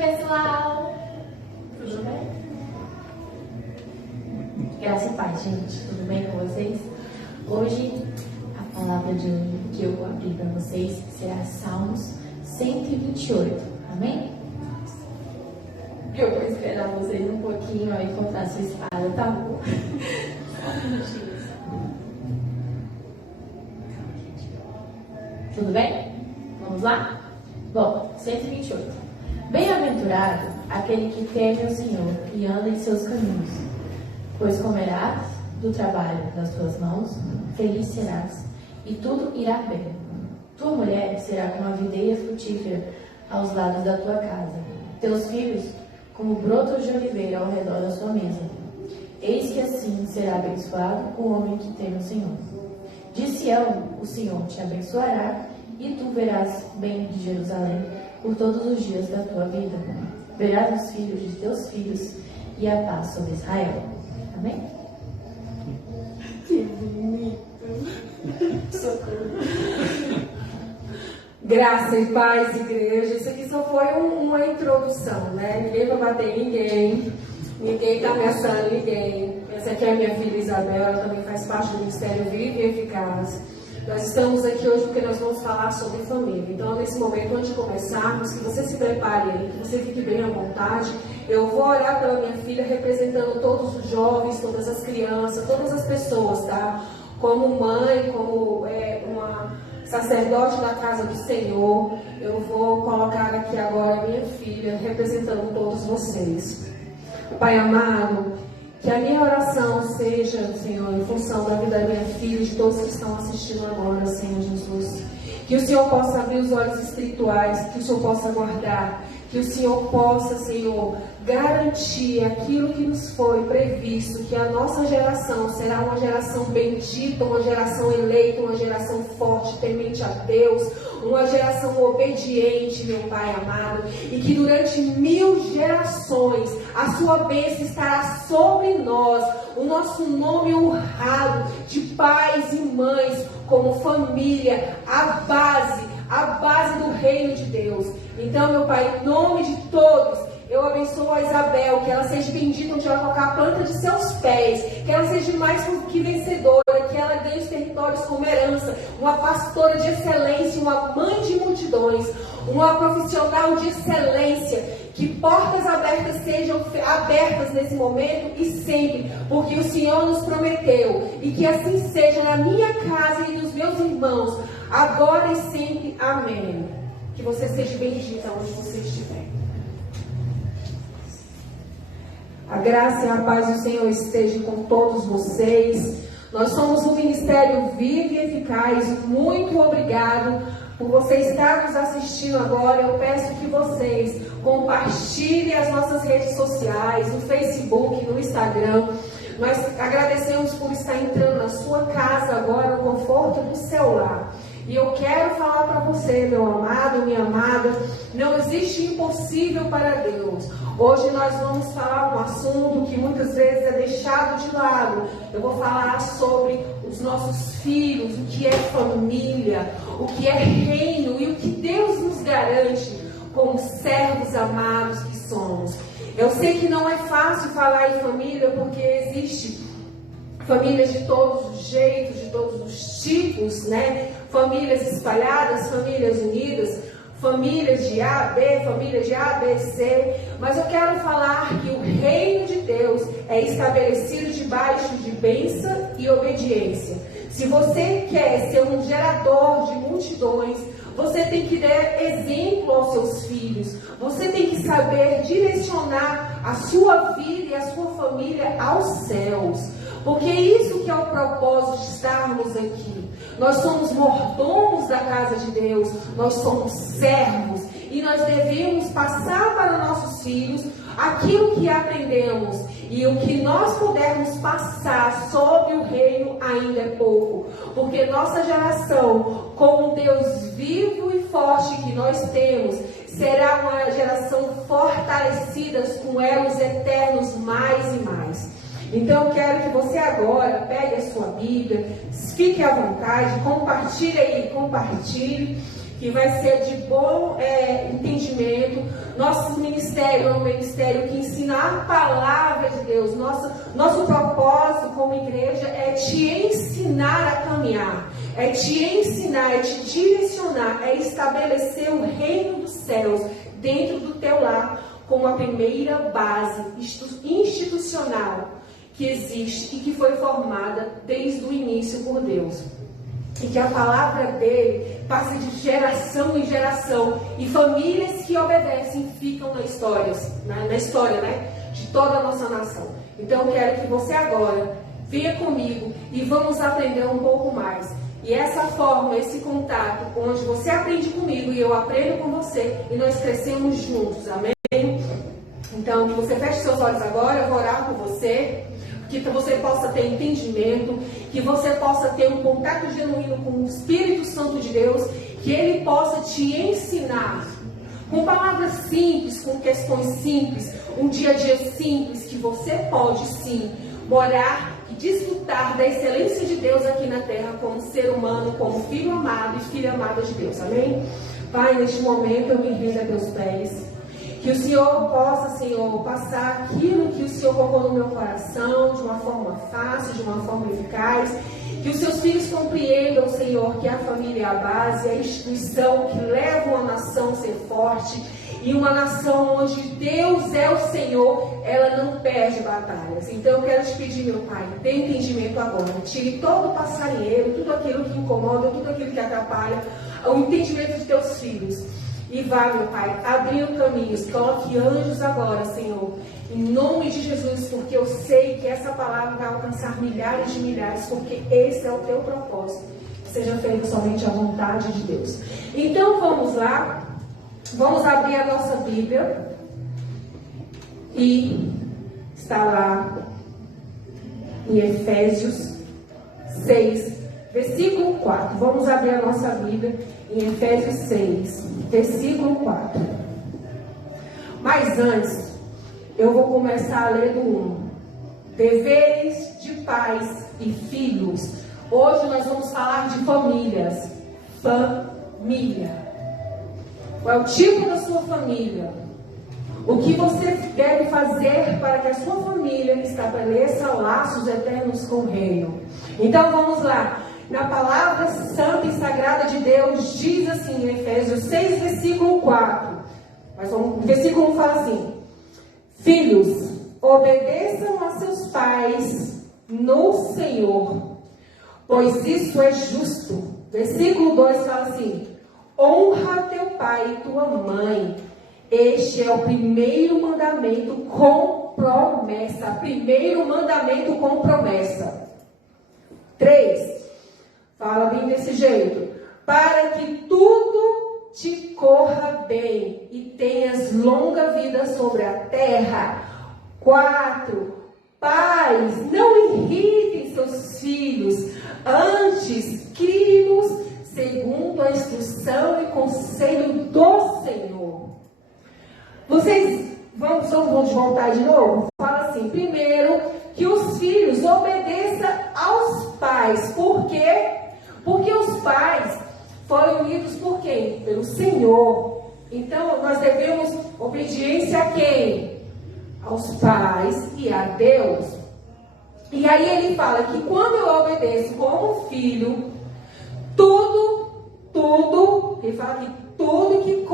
pessoal! Tudo bem? Graça e paz, gente. Tudo bem com vocês? Hoje, a palavra de hoje que eu vou abrir para vocês será Salmos 128. Amém? Eu vou esperar vocês um pouquinho aí encontrar sua espada, tá bom? Tudo bem? Vamos lá? Bom, 128. Bem-aventurado aquele que teme o Senhor e anda em seus caminhos, pois comerás do trabalho das tuas mãos, feliz serás, e tudo irá bem. Tua mulher será como a videira frutífera aos lados da tua casa, teus filhos como brotos de oliveira ao redor da sua mesa. Eis que assim será abençoado o homem que teme o Senhor. De Sião o Senhor te abençoará, e tu verás bem de Jerusalém por todos os dias da tua vida. Verás os filhos de teus filhos e a paz sobre Israel. Amém? Que bonito. Socorro. Graça e paz, igreja. Isso aqui só foi uma introdução, né? Ninguém vai bater ninguém. Ninguém está ameaçando ninguém. Essa aqui é a minha filha Isabel, ela também faz parte do Ministério Vivo e Eficaz. Nós estamos aqui hoje porque nós vamos falar sobre família. Então, nesse momento, antes de começarmos, que você se prepare aí, que você fique bem à vontade. Eu vou orar pela minha filha, representando todos os jovens, todas as crianças, todas as pessoas, tá? Como mãe, como uma sacerdote da casa do Senhor, eu vou colocar aqui agora a minha filha, representando todos vocês. Pai amado, que a minha oração seja, Senhor, em função da vida da minha filha e de todos que estão assistindo agora, Senhor Jesus. Que o Senhor possa abrir os olhos espirituais, que o Senhor possa guardar, que o Senhor possa, Senhor, garantir aquilo que nos foi previsto, que a nossa geração será uma geração bendita, uma geração eleita, uma geração forte, temente a Deus, uma geração obediente, meu Pai amado, e que durante 1000 gerações a sua bênção estará sobre nós, o nosso nome honrado de pais e mães, como família, a base do reino de Deus. Então, meu Pai, em nome de todos, eu abençoo a Isabel, que ela seja bendita onde ela tocar a planta de seus pés, que ela seja mais que vencedora, que ela ganhe os territórios como herança, uma pastora de excelência, uma mãe de multidões, uma profissional de excelência, que portas abertas sejam abertas nesse momento e sempre, porque o Senhor nos prometeu, e que assim seja na minha casa e dos meus irmãos, agora e sempre. Amém. Que você seja bendita onde você estiver. A graça e a paz do Senhor esteja com todos vocês. Nós somos um Ministério Vivo e Eficaz. Muito obrigado por você estar nos assistindo agora. Eu peço que vocês compartilhem as nossas redes sociais, no Facebook, no Instagram. Nós agradecemos por estar entrando na sua casa agora, no conforto do seu lar. E eu quero falar para você, meu amado, minha amada, não existe impossível para Deus. Hoje nós vamos falar um assunto que muitas vezes é deixado de lado. Eu vou falar sobre os nossos filhos, o que é família, o que é reino e o que Deus nos garante como servos amados que somos. Eu sei que não é fácil falar em família porque existe famílias de todos os jeitos, de todos os tipos, né? Famílias espalhadas, famílias unidas, famílias de A, B, famílias de A, B, C. Mas eu quero falar que o reino de Deus é estabelecido debaixo de bênção e obediência. Se você quer ser um gerador de multidões, você tem que dar exemplo aos seus filhos. Você tem que saber direcionar a sua vida e a sua família aos céus. Porque isso que é o propósito de estarmos aqui. Nós somos mordomos da casa de Deus, nós somos servos e nós devemos passar para nossos filhos aquilo que aprendemos, e o que nós pudermos passar sobre o reino ainda é pouco, porque nossa geração, com um Deus vivo e forte que nós temos, será uma geração fortalecida com elos eternos mais e mais. Então eu quero que você agora pegue a sua Bíblia, fique à vontade, compartilhe aí, compartilhe. que vai ser de bom entendimento. Nosso ministério é um ministério que ensina a palavra de Deus. Nosso propósito como igreja é te ensinar a caminhar, é te ensinar, é te direcionar, é estabelecer o reino dos céus dentro do teu lar como a primeira base institucional que existe e que foi formada desde o início por Deus. E que a palavra dele passa de geração em geração. E famílias que obedecem ficam na história, de toda a nossa nação. Então eu quero que você agora venha comigo e vamos aprender um pouco mais. E essa forma, esse contato, onde você aprende comigo e eu aprendo com você e nós crescemos juntos, amém? Então, que você feche seus olhos agora, eu vou orar por você, que você possa ter entendimento, que você possa ter um contato genuíno com o Espírito Santo de Deus, que Ele possa te ensinar, com palavras simples, com questões simples, um dia a dia simples, que você pode sim morar e desfrutar da excelência de Deus aqui na terra, como ser humano, como filho amado e filha amada de Deus, amém? Pai, neste momento eu me rendo a teus pés. Que o Senhor possa, Senhor, passar aquilo que o Senhor colocou no meu coração de uma forma fácil, de uma forma eficaz. Que os seus filhos compreendam, Senhor, que a família é a base, é a instituição que leva uma nação a ser forte. E uma nação onde Deus é o Senhor, ela não perde batalhas. Então eu quero te pedir, meu Pai, dê entendimento agora. Tire todo o passarinheiro, tudo aquilo que incomoda, tudo aquilo que atrapalha o entendimento de teus filhos. E vá, meu Pai, abrindo caminhos, coloque anjos agora, Senhor, em nome de Jesus, porque eu sei que essa palavra vai alcançar milhares de milhares, porque esse é o teu propósito, que seja feito somente a vontade de Deus. Então vamos lá, vamos abrir a nossa Bíblia, e está lá em Efésios 6, versículo 4. Vamos abrir a nossa Bíblia em Efésios 6, versículo 4. Mas antes, eu vou começar a ler do 1. Deveres de pais e filhos. Hoje nós vamos falar de famílias. Família. Qual é o tipo da sua família? O que você deve fazer para que a sua família estabeleça laços eternos com o reino? Então vamos lá. Na palavra santa e sagrada de Deus, diz assim em Efésios 6, versículo 4. Mas o versículo 1 fala assim: filhos, obedeçam a seus pais no Senhor, pois isso é justo. Versículo 2 fala assim: honra teu pai e tua mãe. Este é o primeiro mandamento com promessa. Primeiro mandamento com promessa. 3. Fala bem desse jeito. Para que tudo te corra bem e tenhas longa vida sobre a terra. 4. Pais, não irritem seus filhos. Antes, crie-os segundo a instrução e conselho do Senhor. Vocês vamos voltar de novo? Fala assim: primeiro, que os filhos obedeçam aos pais. Por quê? Porque os pais foram unidos por quem? Pelo Senhor. Então, nós devemos obediência a quem? Aos pais e a Deus. E aí ele fala que quando eu obedeço como filho, ele fala que tudo que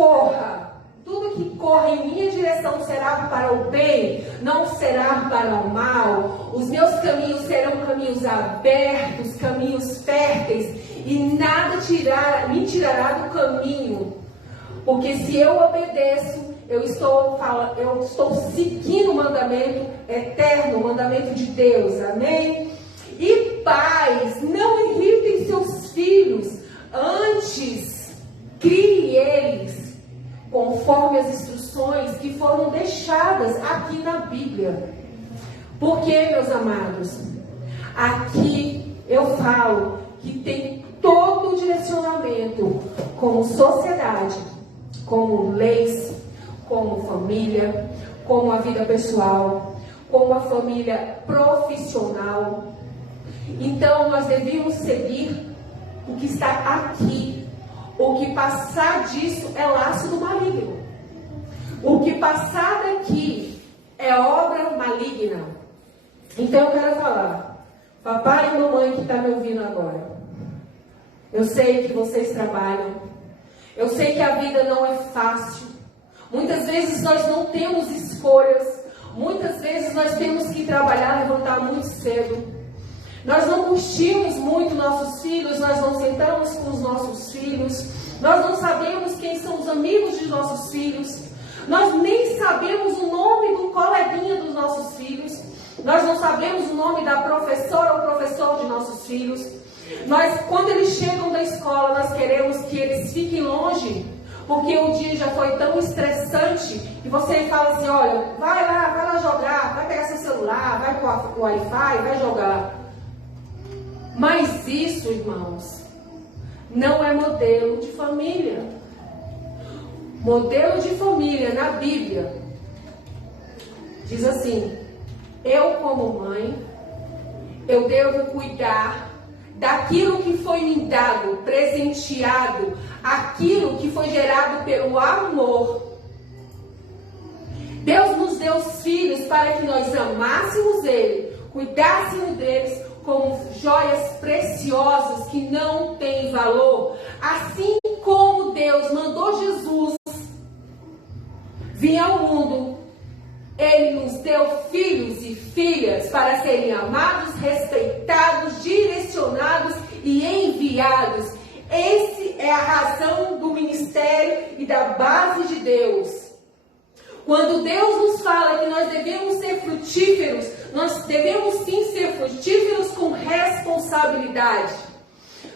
corra em minha direção será para o bem, não será para o mal. Os meus caminhos serão caminhos abertos, caminhos férteis, e nada me tirará do caminho. Porque se eu obedeço, eu estou seguindo o mandamento eterno, o mandamento de Deus, amém? E pais, não irritem seus filhos, antes crie eles conforme as instruções que foram deixadas aqui na Bíblia. Porque, meus amados, aqui eu falo que tem todo o direcionamento como sociedade, como leis, como família, como a vida pessoal, como a família profissional. Então nós devemos seguir o que está aqui, O que passar disso é laço do maligno. O que passar daqui é obra maligna. Então eu quero falar, papai e mamãe que está me ouvindo agora, eu sei que vocês trabalham, eu sei que a vida não é fácil, muitas vezes nós não temos escolhas, muitas vezes nós temos que trabalhar, levantar muito cedo, nós não curtimos muito nossos filhos, nós não sentamos com os nossos filhos, nós não sabemos quem são os amigos de nossos filhos, nós nem sabemos o nome do coleguinha dos nossos filhos, nós não sabemos o nome da professora ou professor de nossos filhos. Nós, quando eles chegam da escola, nós queremos que eles fiquem longe, porque o dia já foi tão estressante, que você fala assim, olha, vai lá jogar, vai pegar seu celular, vai pro Wi-Fi, vai jogar. Mas isso, irmãos, não é modelo de família. Modelo de família na Bíblia diz assim, eu como mãe, eu devo cuidar daquilo que foi me dado, presenteado, aquilo que foi gerado pelo amor. Deus nos deu os filhos para que nós amássemos Ele, cuidássemos deles como joias preciosas que não têm valor. Assim como Deus mandou Jesus vir ao mundo, Ele nos deu filhos e filhas para serem amados, respeitados, direcionados e enviados. Essa é a razão do ministério e da base de Deus. Quando Deus nos fala que nós devemos ser frutíferos, nós devemos sim ser frutíferos com responsabilidade.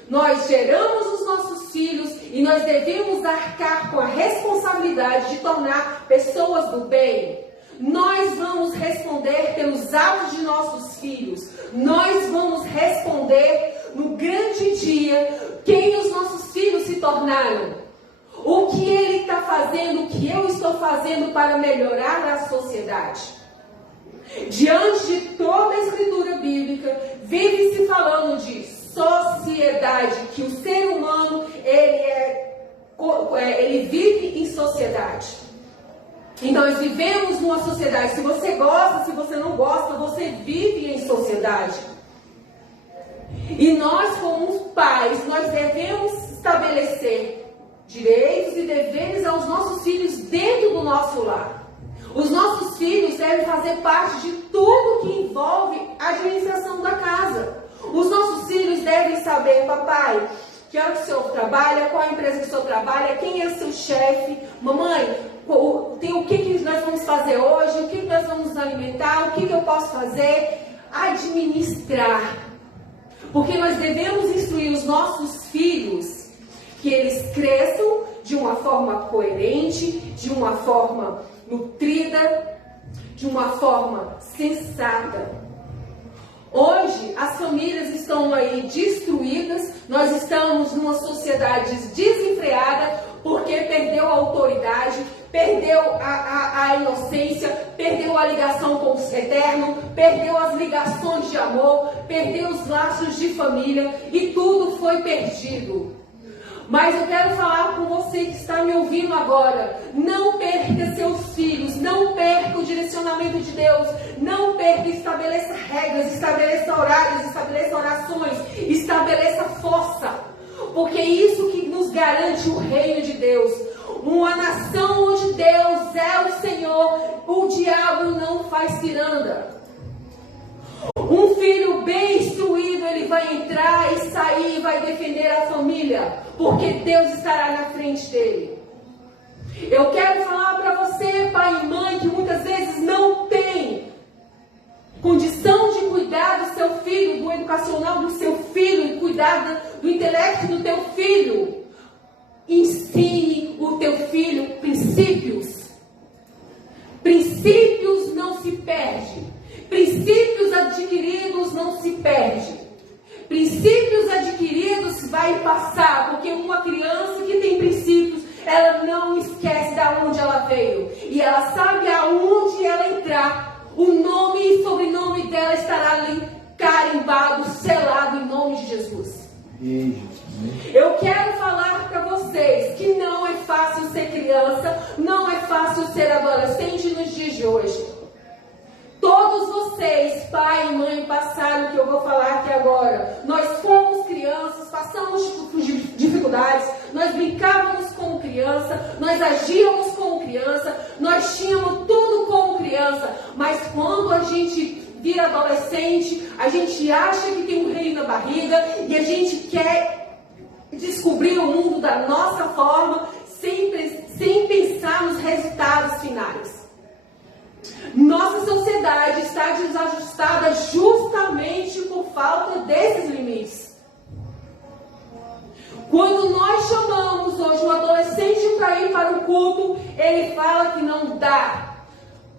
Nós geramos os nossos filhos e nós devemos arcar com a responsabilidade de tornar pessoas do bem. Nós vamos responder pelos atos de nossos filhos. Nós vamos responder no grande dia quem os nossos filhos se tornaram. O que ele está fazendo, o que eu estou fazendo para melhorar a sociedade. Diante de toda a escritura bíblica, vive-se falando de sociedade, que o ser humano ele vive em sociedade. E nós vivemos numa sociedade. Se você gosta, se você não gosta, você vive em sociedade. E nós, como pais, nós devemos estabelecer direitos e deveres aos nossos filhos dentro do nosso lar. Os nossos filhos devem fazer parte de tudo que envolve a administração da casa. Os nossos filhos devem saber, papai, que hora que o senhor trabalha, qual a empresa que o senhor trabalha, quem é o seu chefe, mamãe, o que nós vamos fazer hoje, o que nós vamos nos alimentar, o que eu posso fazer, administrar. Porque nós devemos instruir os nossos filhos que eles cresçam de uma forma coerente, de uma forma nutrida, de uma forma sensata. Hoje, as famílias estão aí destruídas, nós estamos numa sociedade desenfreada, porque perdeu a autoridade, perdeu a inocência, perdeu a ligação com o eterno, perdeu as ligações de amor, perdeu os laços de família e tudo foi perdido. Mas eu quero falar com você que está me ouvindo agora. Não perca seus filhos, não perca o direcionamento de Deus, não perca, estabeleça regras, estabeleça horários, estabeleça orações, estabeleça força. Porque é isso que nos garante o reino de Deus. Uma nação onde Deus é o Senhor, o diabo não faz ciranda. Um filho bem instruído, ele vai entrar e sair e vai defender a família, porque Deus estará na frente dele. Eu quero falar para você, pai e mãe, que muitas vezes não tem condição de cuidar do seu filho, do educacional do seu filho, e cuidar do intelecto do teu filho. Ensine o teu filho princípios. Princípios não se perdem. Princípios adquiridos não se perde. Princípios adquiridos vai passar, porque uma criança que tem princípios, ela não esquece de onde ela veio. E ela sabe aonde ela entrar. O nome e sobrenome dela estará ali carimbado, selado em nome de Jesus. Eu quero falar para vocês que não é fácil ser criança, não é fácil ser adolescente nos dias de hoje. Todos vocês, pai e mãe, passaram o que eu vou falar aqui agora. Nós fomos crianças, passamos por dificuldades, nós brincávamos como criança, nós agíamos como criança, nós tínhamos tudo como criança. Mas quando a gente vira adolescente, a gente acha que tem um rei na barriga e a gente quer descobrir o mundo da nossa forma, sem pensar nos resultados finais. Nossa sociedade está desajustada justamente por falta desses limites. Quando nós chamamos hoje um adolescente para ir para o culto, ele fala que não dá.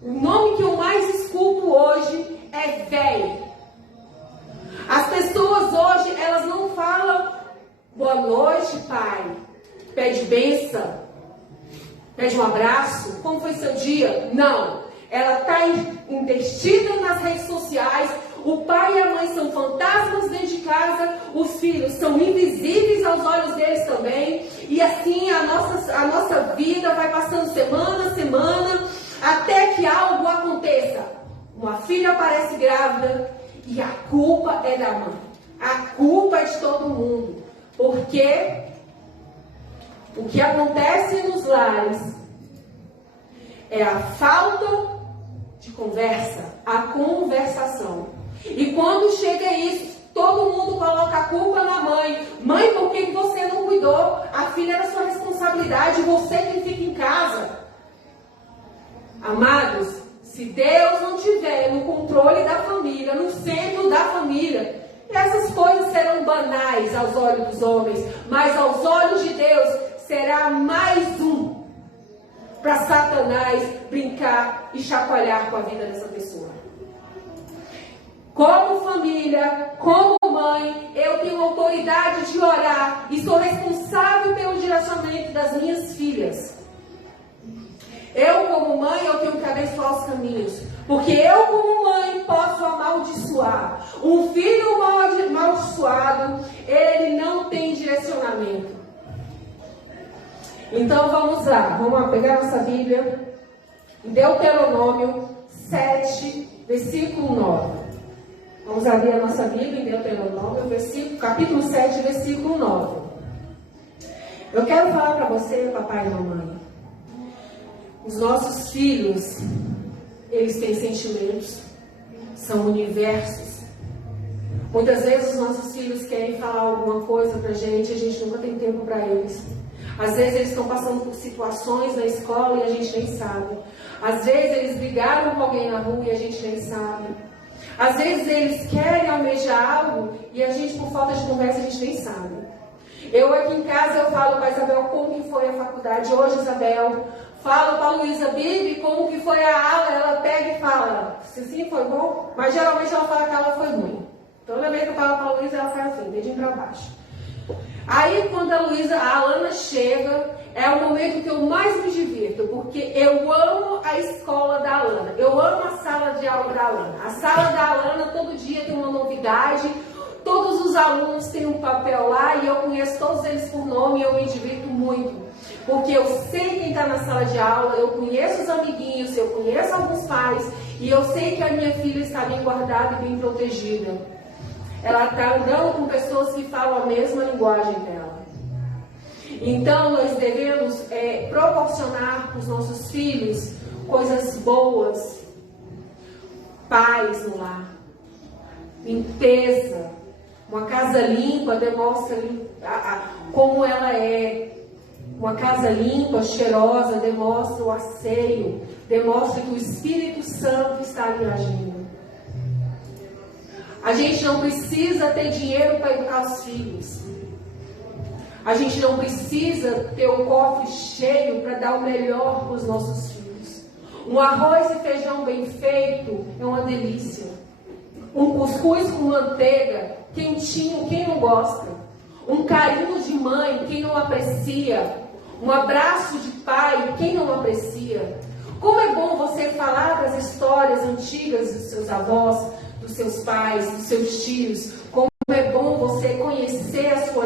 O nome que eu mais escuto hoje é velho. As pessoas hoje, elas não falam boa noite, pai, pede bênção, pede um abraço, como foi seu dia? Não. Ela está investida nas redes sociais. O pai e a mãe são fantasmas dentro de casa. Os filhos são invisíveis aos olhos deles também. E assim a nossa vida vai passando semana a semana, até que algo aconteça. Uma filha aparece grávida e a culpa é da mãe. A culpa é de todo mundo. Porque o que acontece nos lares é a falta de conversa, a conversação. E quando chega isso, todo mundo coloca a culpa na mãe. Mãe, por que você não cuidou? A filha era sua responsabilidade, você que fica em casa. Amados, se Deus não estiver no controle da família, no centro da família, essas coisas serão banais aos olhos dos homens, mas aos olhos de Deus será mais um para Satanás brincar e chacoalhar com a vida dessa pessoa. Como família, como mãe, eu tenho autoridade de orar e sou responsável pelo direcionamento das minhas filhas. Eu, como mãe, eu tenho que abençoar os caminhos. Porque eu, como mãe, posso amaldiçoar. Um filho amaldiçoado, ele não tem direcionamento. Então vamos lá, vamos pegar nossa Bíblia, Deuteronômio 7, versículo 9. Vamos abrir a nossa Bíblia em Deuteronômio, capítulo 7, versículo 9. Eu quero falar para você, papai e mamãe, os nossos filhos, eles têm sentimentos, são universos. Muitas vezes os nossos filhos querem falar alguma coisa para a gente nunca tem tempo para eles. Às vezes eles estão passando por situações na escola e a gente nem sabe. Às vezes eles brigaram com alguém na rua e a gente nem sabe. Às vezes eles querem almejar algo e a gente, por falta de conversa, a gente nem sabe. Eu aqui em casa, eu falo para a Isabel como que foi a faculdade hoje, Isabel. Falo para a Luísa Bibi como que foi a aula. Ela pega e fala, se sim, foi bom? Mas geralmente ela fala que a aula foi ruim. Toda vez que eu falo para a Luísa, ela faz assim, dedinho para baixo. Aí quando a Alana chega, é o momento que eu mais me divirto, porque eu amo a escola da Alana, eu amo a sala de aula da Alana. A sala da Alana todo dia tem uma novidade, todos os alunos têm um papel lá e eu conheço todos eles por nome e eu me divirto muito. Porque eu sei quem está na sala de aula, eu conheço os amiguinhos, eu conheço alguns pais e eu sei que a minha filha está bem guardada e bem protegida. Ela está andando com pessoas que falam a mesma linguagem dela. Então, nós devemos proporcionar para os nossos filhos coisas boas, paz no lar, limpeza. Uma casa limpa demonstra como ela é. Uma casa limpa, cheirosa, demonstra o asseio, demonstra que o Espírito Santo está ali agindo. A gente não precisa ter dinheiro para educar os filhos. A gente não precisa ter o cofre cheio para dar o melhor para os nossos filhos. Um arroz e feijão bem feito é uma delícia. Um cuscuz com manteiga, quentinho, quem não gosta? Um carinho de mãe, quem não aprecia? Um abraço de pai, quem não aprecia? Como é bom você falar das histórias antigas dos seus avós, dos seus pais, dos seus tios. Como é bom você conhecer a sua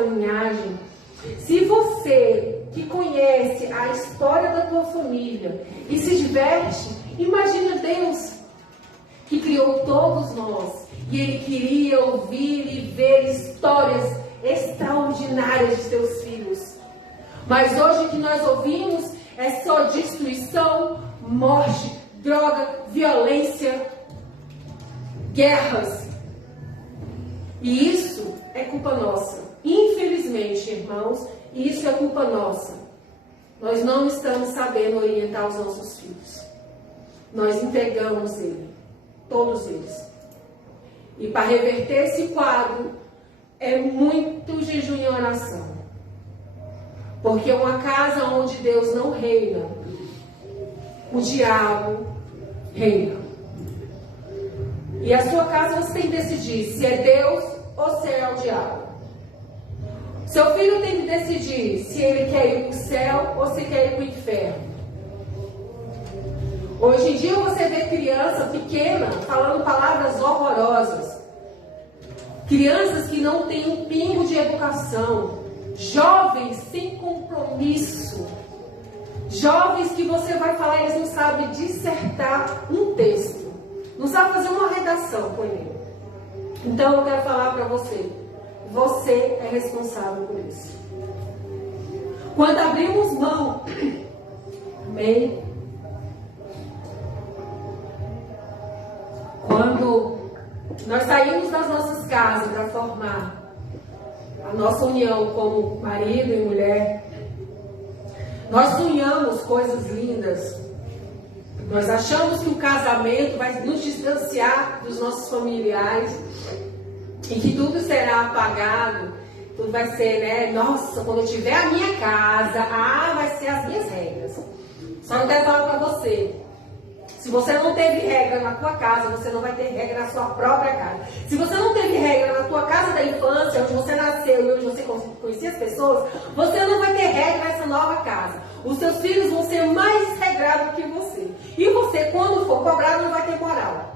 você que conhece a história da tua família e se diverte, imagina Deus que criou todos nós e Ele queria ouvir e ver histórias extraordinárias de teus filhos. Mas hoje o que nós ouvimos é só destruição, morte, droga, violência, guerras. E isso é culpa nossa. Infelizmente, irmãos, isso é culpa nossa. Nós não estamos sabendo orientar os nossos filhos. Nós entregamos ele, todos eles. E para reverter esse quadro, é muito jejum e oração. Porque uma casa onde Deus não reina, o diabo reina. E a sua casa você tem que decidir se é Deus ou se é o diabo. Seu filho tem que decidir se ele quer ir para o céu ou se quer ir para o inferno. Hoje em dia você vê criança pequena falando palavras horrorosas. Crianças que não têm um pingo de educação. Jovens sem compromisso. Jovens que você vai falar, eles não sabem dissertar um texto. Não sabem fazer uma redação com ele. Então eu quero falar para você. Você é responsável por isso. Quando abrimos mão, amém? Quando nós saímos das nossas casas para formar a nossa união como marido e mulher, nós sonhamos coisas lindas. Nós achamos que o casamento vai nos distanciar dos nossos familiares e que tudo será apagado, tudo vai ser, né? Nossa, quando eu tiver a minha casa, vai ser as minhas regras. Só não quero falar para você. Se você não teve regra na tua casa, você não vai ter regra na sua própria casa. Se você não teve regra na tua casa da infância, onde você nasceu e onde você conhecia as pessoas, você não vai ter regra nessa nova casa. Os seus filhos vão ser mais regrados que você. E você, quando for cobrado, não vai ter moral.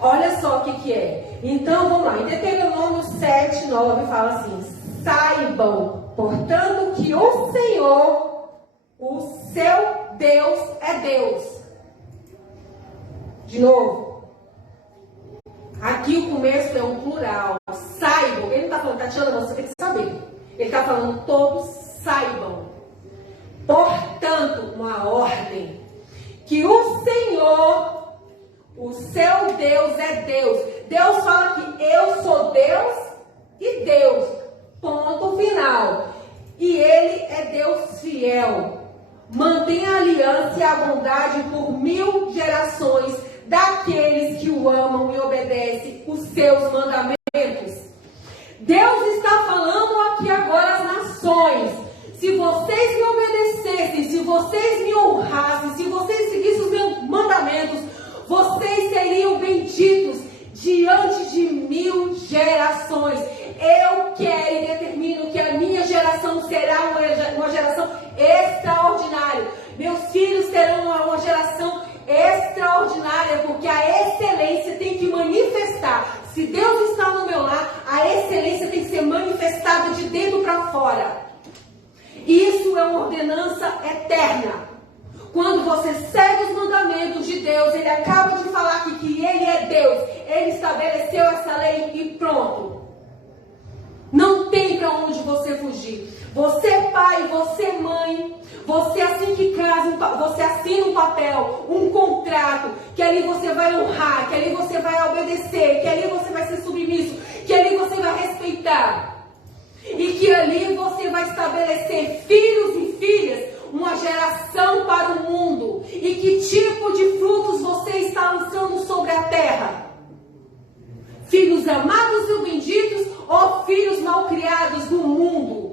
Olha só o que é. Então, vamos lá. Em Deuteronômio 7, 9, fala assim: saibam, portanto, que o Senhor, o seu Deus, é Deus. De novo. Aqui o começo é um plural. Saibam. Ele não está falando, Tatiana, você tem que saber. Ele está falando, todos saibam. Portanto, uma ordem. Que o Senhor, o seu Deus, é Deus. Deus fala que eu sou Deus e Deus. Ponto final. E Ele é Deus fiel. Mantém a aliança e a bondade por 1000 gerações daqueles que o amam e obedecem os seus mandamentos. Deus está falando aqui agora às nações. Se vocês me obedecessem, se vocês me honrassem, se vocês seguissem os meus mandamentos, vocês seriam benditos diante de 1000 gerações. Eu quero e determino que a minha geração será uma geração extraordinária. Meus filhos terão uma geração extraordinária, porque a excelência tem que manifestar. Se Deus está no meu lar, a excelência tem que ser manifestada de dentro para fora. Isso é uma ordenança eterna. Quando você segue os mandamentos de Deus, Ele acaba de falar aqui que Ele é Deus. Ele estabeleceu essa lei e pronto. Não tem para onde você fugir. Você pai, você mãe, você assim que casa, você assina um papel, um contrato, que ali você vai honrar, que ali você vai obedecer, que ali você vai ser submisso, que ali você vai respeitar. E que ali você vai estabelecer filhos e filhas, uma geração para o mundo. E que tipo de frutos você está lançando sobre a terra? Filhos amados e benditos ou filhos malcriados do mundo?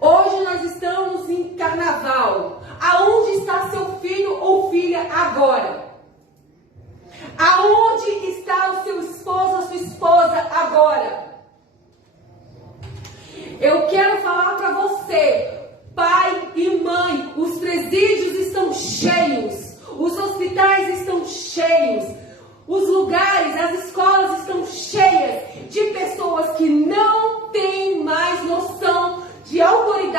Hoje nós estamos em carnaval. Aonde está seu filho ou filha agora? Aonde está o seu esposo ou sua esposa agora? Eu quero falar para você, pai e mãe, os presídios estão cheios, os hospitais estão cheios, os lugares, as escolas estão cheias de pessoas que não têm mais noção de autoridade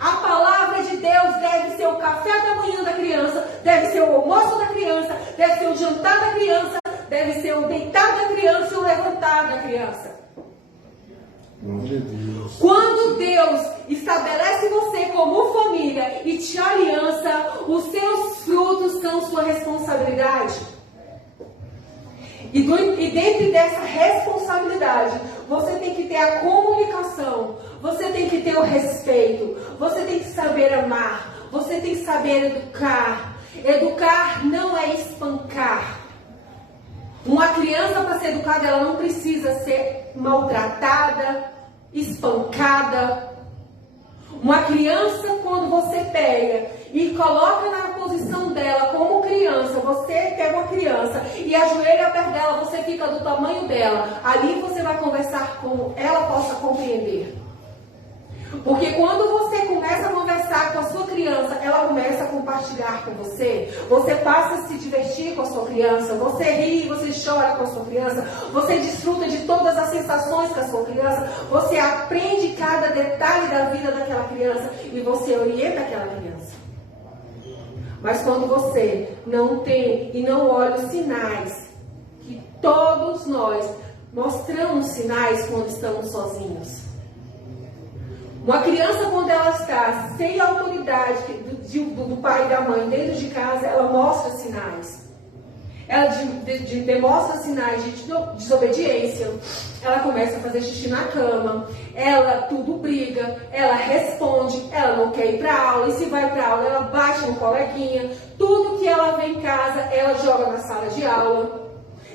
A palavra de Deus deve ser o café da manhã da criança, deve ser o almoço da criança, deve ser o jantar da criança, deve ser o deitar da criança e o levantar da criança. Quando Deus estabelece você como família e te aliança, os seus frutos são sua responsabilidade. E dentro dessa responsabilidade, você tem que ter a comunicação, você tem que ter o respeito, você tem que saber amar, você tem que saber educar. Educar não é espancar. Uma criança, para ser educada, ela não precisa ser maltratada, espancada. Uma criança, quando você pega e coloca na posição dela como criança, você pega uma criança e ajoelha perto dela, você fica do tamanho dela. Ali você vai conversar como ela possa compreender. Porque quando você começa a conversar com a sua criança, ela começa a compartilhar com você. Você passa a se divertir com a sua criança. Você ri, você chora com a sua criança. Você desfruta de todas as sensações com a sua criança. Você aprende cada detalhe da vida daquela criança e você orienta aquela criança. Mas quando você não tem e não olha os sinais, que todos nós mostramos sinais quando estamos sozinhos. Uma criança, quando ela está sem autoridade do pai e da mãe dentro de casa, ela mostra sinais. Ela demonstra sinais de desobediência. Ela começa a fazer xixi na cama. Ela tudo briga. Ela responde. Ela não quer ir para aula. E se vai para aula, ela bate no coleguinha. Tudo que ela vê em casa, ela joga na sala de aula.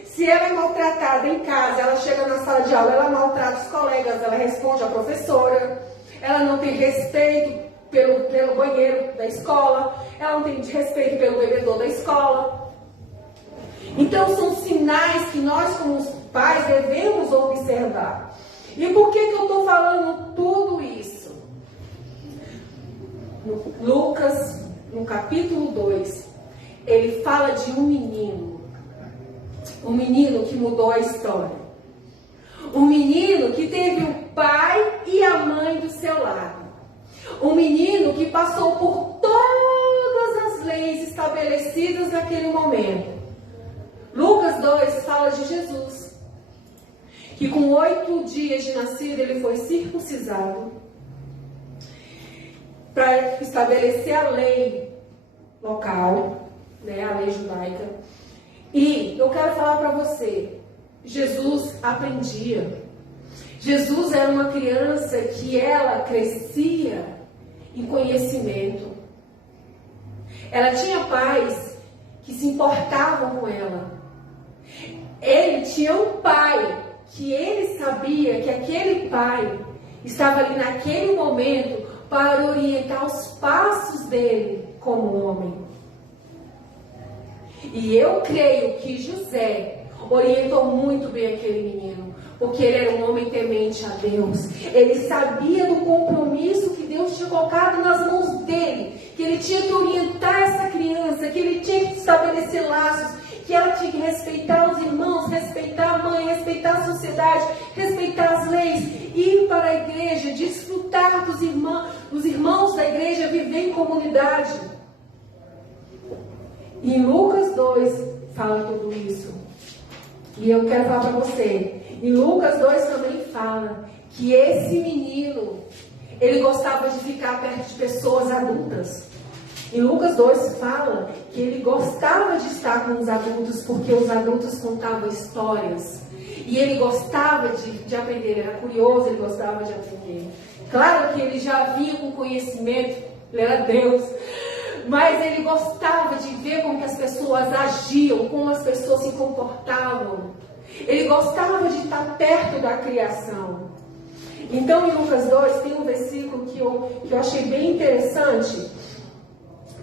Se ela é maltratada em casa, ela chega na sala de aula, ela maltrata os colegas, ela responde à professora. Ela não tem respeito pelo banheiro da escola. Ela não tem respeito pelo bebedor da escola. Então, são sinais que nós, como pais, devemos observar. E por que eu estou falando tudo isso? Lucas, no capítulo 2, ele fala de um menino. Um menino que mudou a história. Um menino que teve o pai e a mãe do seu lado. Um menino que passou por todas as leis estabelecidas naquele momento. Lucas 2 fala de Jesus, que com 8 dias de nascido ele foi circuncisado para estabelecer a lei local, né, a lei judaica. E eu quero falar para você, Jesus aprendia. Jesus era uma criança que ela crescia em conhecimento. Ela tinha pais que se importavam com ela. Ele tinha um pai que ele sabia que aquele pai estava ali naquele momento para orientar os passos dele como homem. E eu creio que José orientou muito bem aquele menino, porque ele era um homem temente a Deus. Ele sabia do compromisso que Deus tinha colocado nas mãos dele, que ele tinha que orientar essa criança, que ele tinha que estabelecer laços, que ela tinha que respeitar os irmãos, respeitar a mãe, respeitar a sociedade, respeitar as leis, ir para a igreja, desfrutar dos irmãos da igreja, viver em comunidade. E em Lucas 2 fala tudo isso. E eu quero falar para você, em Lucas 2 também fala que esse menino, ele gostava de ficar perto de pessoas adultas. Em Lucas 2 fala que ele gostava de estar com os adultos, porque os adultos contavam histórias. E ele gostava de aprender, ele era curioso, ele gostava de aprender. Claro que ele já vinha com conhecimento, ele era Deus. Mas ele gostava de ver como que as pessoas agiam, como as pessoas se comportavam. Ele gostava de estar perto da criação. Então, em Lucas 2, tem um versículo que eu achei bem interessante,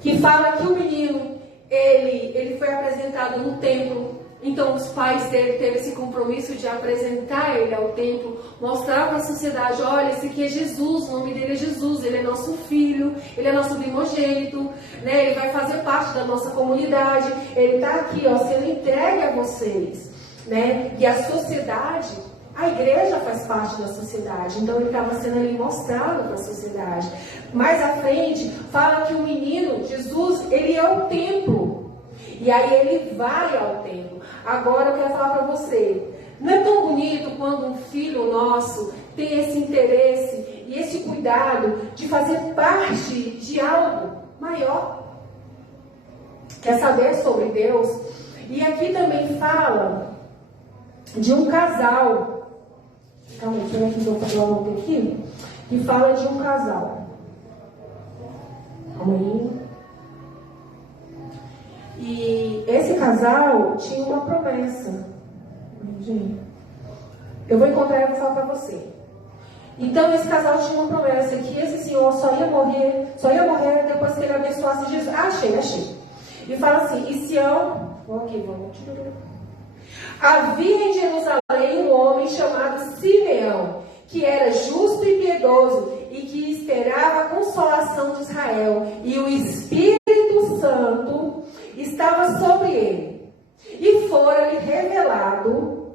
que fala que o menino, ele foi apresentado no templo. Então, os pais dele teve esse compromisso de apresentar ele ao templo, mostrar para a sociedade, olha, esse aqui é Jesus, o nome dele é Jesus, ele é nosso filho, ele é nosso primogênito, né? Ele vai fazer parte da nossa comunidade, ele está aqui, ó, sendo entregue a vocês, né? E a sociedade A igreja faz parte da sociedade, então ele estava sendo ali mostrado para a sociedade. Mais à frente, fala que o menino, Jesus, ele é o templo. E aí ele vai ao templo. Agora eu quero falar para você, não é tão bonito quando um filho nosso tem esse interesse e esse cuidado de fazer parte de algo maior? Quer saber sobre Deus? E aqui também fala de um casal. Calma, deixa eu ver aqui, vou falar um pouquinho. Que fala de um casal. Calma aí. E esse casal tinha uma promessa. Eu vou encontrar e vou falar para você. Então esse casal tinha uma promessa que esse senhor só ia morrer depois que ele abençoasse Jesus. Achei. E fala assim, e Sião, vamos. Havia em Jerusalém um homem chamado Simeão, que era justo e piedoso e que esperava a consolação de Israel, e o Espírito Santo estava sobre ele. E fora-lhe revelado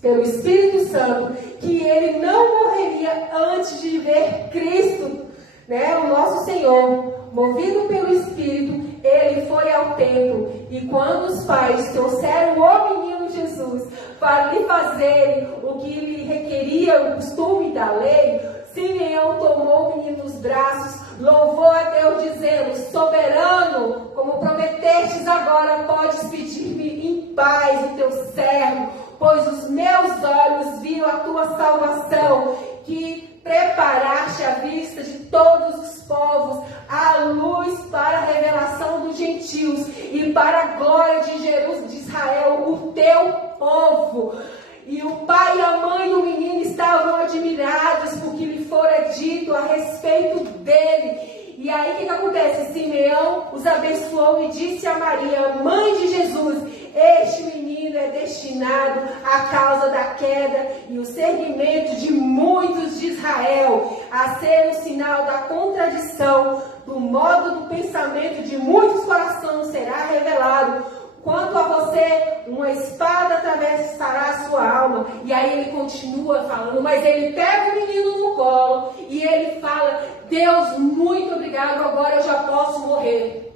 pelo Espírito Santo que ele não morreria antes de ver Cristo, o nosso Senhor. Movido pelo Espírito, ele foi ao templo, e quando os pais trouxeram o menino Jesus para lhe fazerem o que lhe requeria o costume da lei, Simeão tomou o menino nos braços, louvou a Deus, dizendo: soberano, como prometestes, agora podes pedir-me em paz o teu servo, pois os meus olhos viram a tua salvação, que preparaste à vista de todos os povos, a luz para a revelação dos gentios e para a glória de Israel, o teu povo. E o pai e a mãe do menino estavam admirados porque lhe fora dito a respeito dele. E aí o que acontece? Simeão os abençoou e disse a Maria, mãe de Jesus: este menino é destinado à causa da queda e o seguimento de muitos de Israel, a ser o sinal da contradição, do modo do pensamento de muitos corações será revelado. Quanto a você, uma espada atravessará a sua alma. E aí ele continua falando, mas ele pega o menino no colo e ele fala: Deus, muito obrigado, agora eu já posso morrer.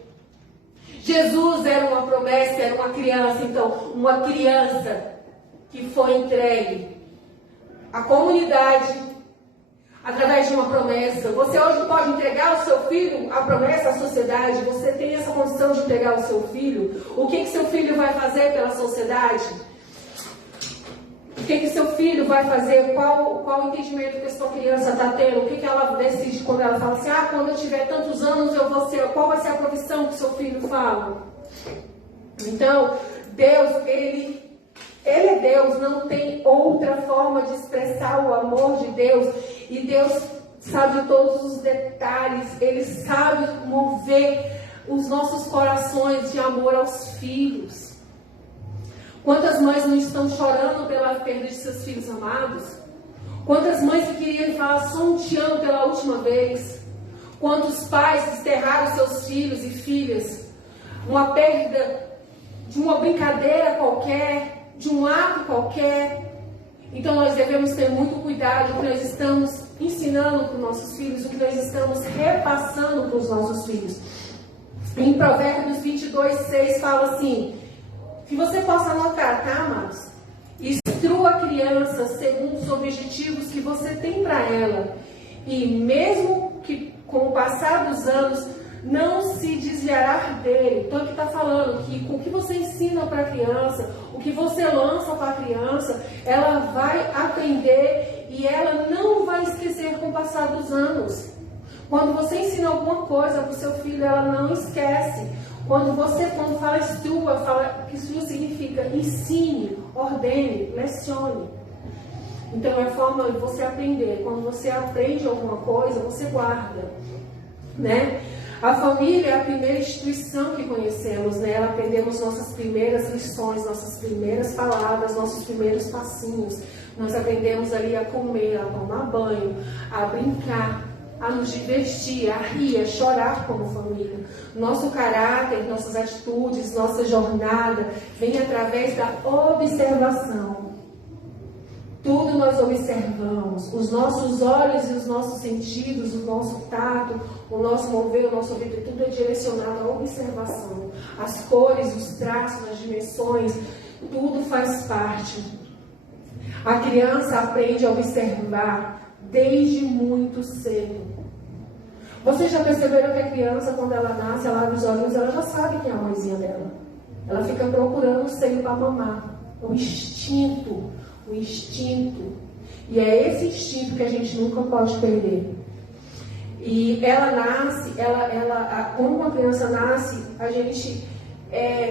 Jesus era uma promessa, era uma criança, então, uma criança que foi entregue à comunidade através de uma promessa. Você hoje pode entregar o seu filho à promessa, à sociedade. Você tem essa condição de entregar o seu filho. O que seu filho vai fazer pela sociedade? O que seu filho vai fazer? Qual o entendimento que a sua criança está tendo? O que ela decide quando ela fala assim: quando eu tiver tantos anos eu vou ser... Qual vai ser a profissão que seu filho fala? Então, Deus, Ele é Deus, não tem outra forma de expressar o amor de Deus. E Deus sabe de todos os detalhes, Ele sabe mover os nossos corações de amor aos filhos. Quantas mães não estão chorando pela perda de seus filhos amados? Quantas mães que queriam falar só um te amo pela última vez? Quantos pais desterraram seus filhos e filhas? Uma perda de uma brincadeira qualquer, de um ato qualquer. Então nós devemos ter muito cuidado com o que nós estamos ensinando para os nossos filhos, o que nós estamos repassando para os nossos filhos. Em Provérbios 22:6 fala assim, que você possa anotar, tá, amados? Instrua a criança segundo os objetivos que você tem para ela. E mesmo que com o passar dos anos não se desviará dele. Então aqui está falando que o que você ensina para a criança, o que você lança para a criança, ela vai aprender e ela não vai esquecer com o passar dos anos. Quando você ensina alguma coisa para o seu filho, ela não esquece. Quando fala instrua, fala que instrua significa ensine, ordene, lecione. Então é a forma de você aprender. Quando você aprende alguma coisa, você guarda, né? A família é a primeira instituição que conhecemos, né? Ela aprendemos nossas primeiras lições, nossas primeiras palavras, nossos primeiros passinhos. Nós aprendemos ali a comer, a tomar banho, a brincar, a nos divertir, a rir, a chorar como família. Nosso caráter, nossas atitudes, nossa jornada vem através da observação. Tudo nós observamos, os nossos olhos e os nossos sentidos, o nosso tato, o nosso mover, o nosso ouvido, tudo é direcionado à observação. As cores, os traços, as dimensões, tudo faz parte. A criança aprende a observar desde muito cedo. Vocês já perceberam que a criança, quando ela nasce, ela abre os olhos, ela já sabe quem é a mãezinha dela. Ela fica procurando o seio para mamar. O instinto. O instinto. E é esse instinto que a gente nunca pode perder. E ela nasce, quando uma criança nasce, a gente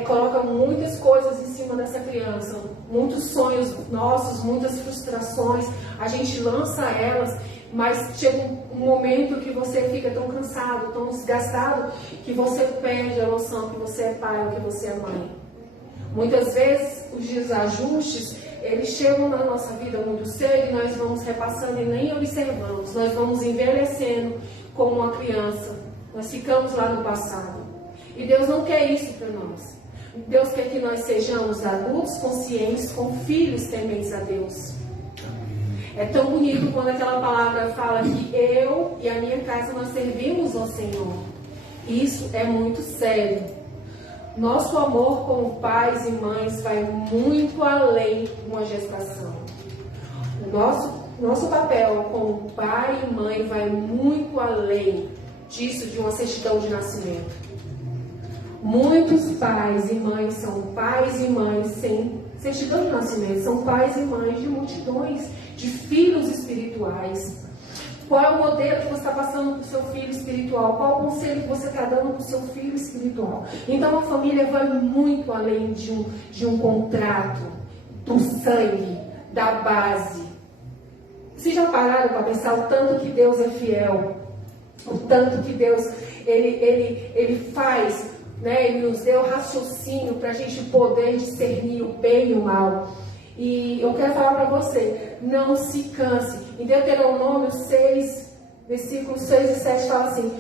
coloca muitas coisas em cima dessa criança. Muitos sonhos nossos, muitas frustrações. A gente lança elas, mas chega um momento que você fica tão cansado, tão desgastado, que você perde a noção que você é pai ou que você é mãe. Muitas vezes, os desajustes, eles chegam na nossa vida muito cedo e nós vamos repassando e nem observamos. Nós vamos envelhecendo como uma criança. Nós ficamos lá no passado. E Deus não quer isso para nós. Deus quer que nós sejamos adultos conscientes, com filhos tementes a Deus. É tão bonito quando aquela palavra fala que eu e a minha casa nós servimos ao Senhor. Isso é muito sério. Nosso amor como pais e mães vai muito além de uma gestação. O nosso papel como pai e mãe vai muito além disso, de uma certidão de nascimento. Muitos pais e mães são pais e mães sem certidão de nascimento. São pais e mães de multidões de filhos espirituais. Qual é o modelo que você está passando para o seu filho espiritual? Qual o conselho que você está dando para o seu filho espiritual? Então a família vai muito além de um contrato, do sangue, da base. Vocês já pararam para pensar o tanto que Deus é fiel? O tanto que Deus ele faz, né? Ele nos deu raciocínio para a gente poder discernir o bem e o mal. E eu quero falar para você, não se canse. Em Deuteronômio 6, versículos 6 e 7 fala assim,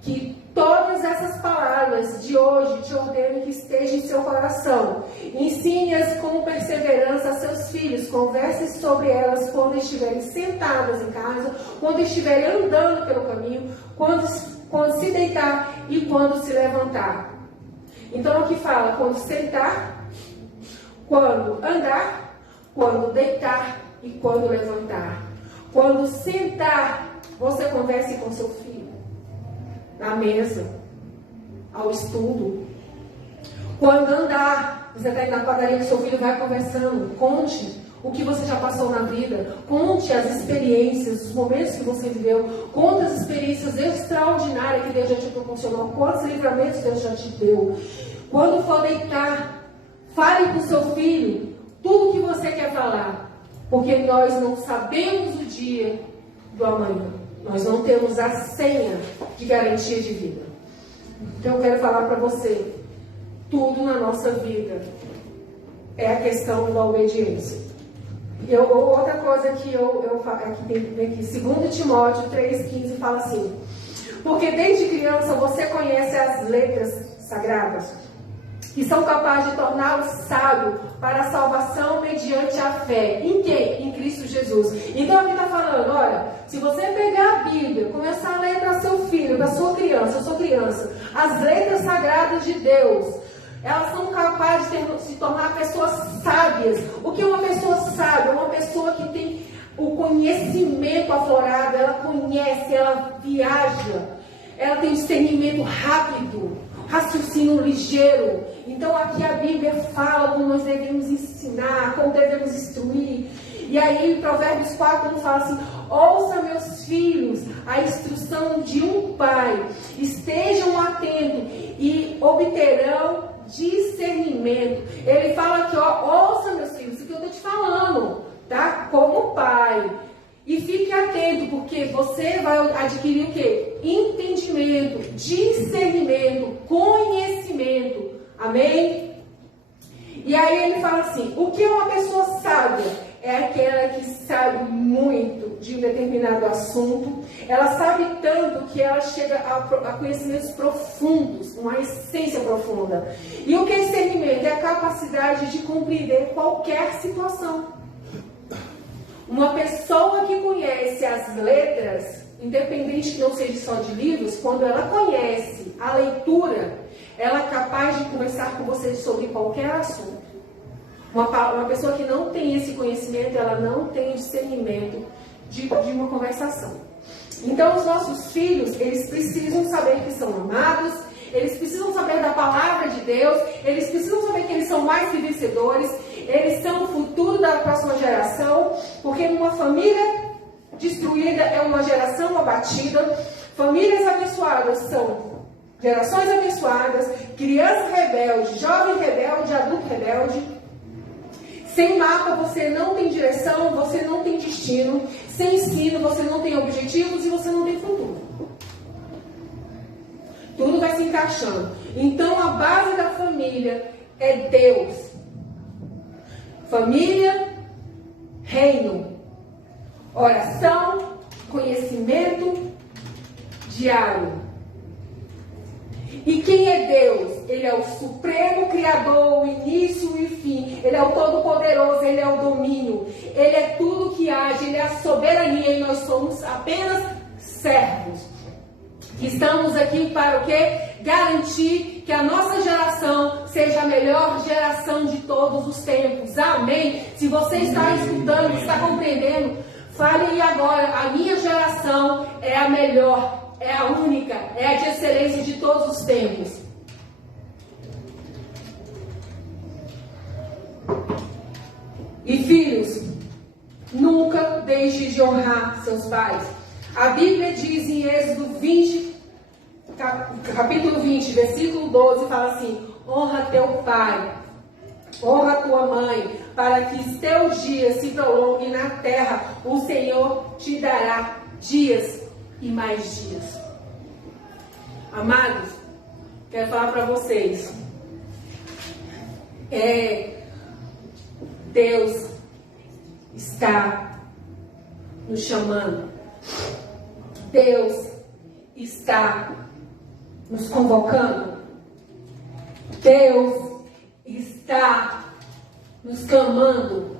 que todas essas palavras de hoje te ordeno que estejam em seu coração. Ensine-as com perseverança a seus filhos. Converse sobre elas quando estiverem sentadas em casa, quando estiverem andando pelo caminho, quando se deitar e quando se levantar. Então aqui fala, quando sentar, quando andar, quando deitar e quando levantar. Quando sentar, você converse com seu filho. Na mesa, ao estudo. Quando andar, você está indo na padaria com seu filho, vai conversando. Conte o que você já passou na vida. Conte as experiências, os momentos que você viveu. Conte as experiências extraordinárias que Deus já te proporcionou. Quantos livramentos Deus já te deu. Quando for deitar, fale com seu filho tudo o que você quer falar, porque nós não sabemos o dia do amanhã. Nós não temos a senha de garantia de vida. Então eu quero falar para você, tudo na nossa vida é a questão da obediência. Outra coisa que eu falo, aqui tem aqui, 2 Timóteo 3,15 fala assim, porque desde criança você conhece as letras sagradas, que são capazes de torná-lo sábio para a salvação mediante a fé. Em quem? Em Cristo Jesus. Então aqui está falando, olha, se você pegar a Bíblia, começar a ler para seu filho, para sua criança, as letras sagradas de Deus, elas são capazes de se tornar pessoas sábias. O que é uma pessoa sábia? Uma pessoa que tem o conhecimento aflorado, ela conhece, ela viaja, ela tem discernimento rápido, raciocínio ligeiro. Então aqui a Bíblia fala como nós devemos ensinar, como devemos instruir. E aí em Provérbios 4 fala assim, ouça meus filhos a instrução de um pai, estejam atentos e obterão discernimento. Ele fala aqui, ó, ouça meus filhos, isso que eu estou te falando, tá? Como pai. E fique atento, porque você vai adquirir o quê? Entendimento, discernimento, conhecimento. Amém? E aí ele fala assim, o que é uma pessoa sábia? É aquela que sabe muito de um determinado assunto. Ela sabe tanto que ela chega a conhecimentos profundos, uma essência profunda. E o que é discernimento? É a capacidade de compreender qualquer situação. Uma pessoa que conhece as letras, independente que não seja só de livros, quando ela conhece a leitura, ela é capaz de conversar com você sobre qualquer assunto. Uma pessoa que não tem esse conhecimento, ela não tem discernimento de uma conversação. Então, os nossos filhos, eles precisam saber que são amados, eles precisam saber da palavra de Deus, eles precisam saber que eles são mais que vencedores, eles são o futuro da próxima geração, porque uma família destruída é uma geração abatida. Famílias abençoadas são gerações abençoadas, criança rebelde, jovem rebelde, adulto rebelde. Sem mapa você não tem direção, você não tem destino. Sem ensino você não tem objetivos e você não tem futuro. Tudo vai se encaixando. Então a base da família é Deus. Família, reino, oração, conhecimento diário. E quem é Deus? Ele é o supremo criador, o início e o fim. Ele é o todo-poderoso, ele é o domínio. Ele é tudo que age, ele é a soberania e nós somos apenas servos. Estamos aqui para o quê? Garantir que a nossa geração seja a melhor geração de todos os tempos. Amém? Se você está escutando, está compreendendo, fale aí agora, a minha geração é a melhor, é a única, é a de excelência de todos os tempos. E filhos, nunca deixe de honrar seus pais. A Bíblia diz em Êxodo 20, capítulo 20, versículo 12, fala assim: honra teu pai, honra tua mãe, para que os teus dias se prolonguem na terra. O Senhor te dará dias e mais dias. Amados, quero falar para vocês. Deus está nos chamando. Deus está nos convocando. Deus está nos clamando.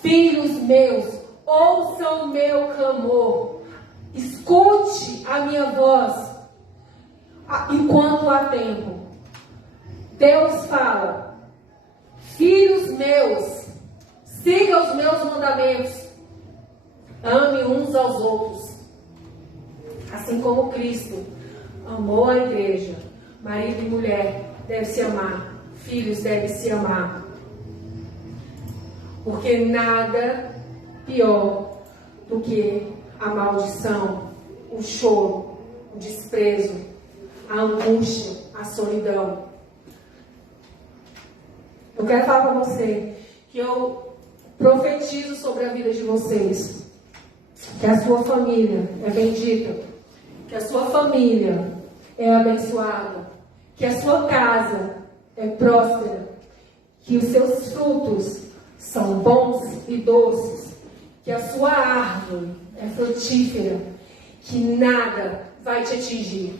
Filhos meus, ouçam o meu clamor. Escute a minha voz enquanto há tempo. Deus fala: filhos meus, sigam os meus mandamentos. Ame uns aos outros. Assim como Cristo amou a igreja, marido e mulher devem se amar, filhos devem se amar. Porque nada pior do que a maldição, o choro, o desprezo, a angústia, a solidão. Eu quero falar para você que eu profetizo sobre a vida de vocês, que a sua família é bendita, que a sua família é abençoada, que a sua casa é próspera, que os seus frutos são bons e doces, que a sua árvore é frutífera, que nada vai te atingir.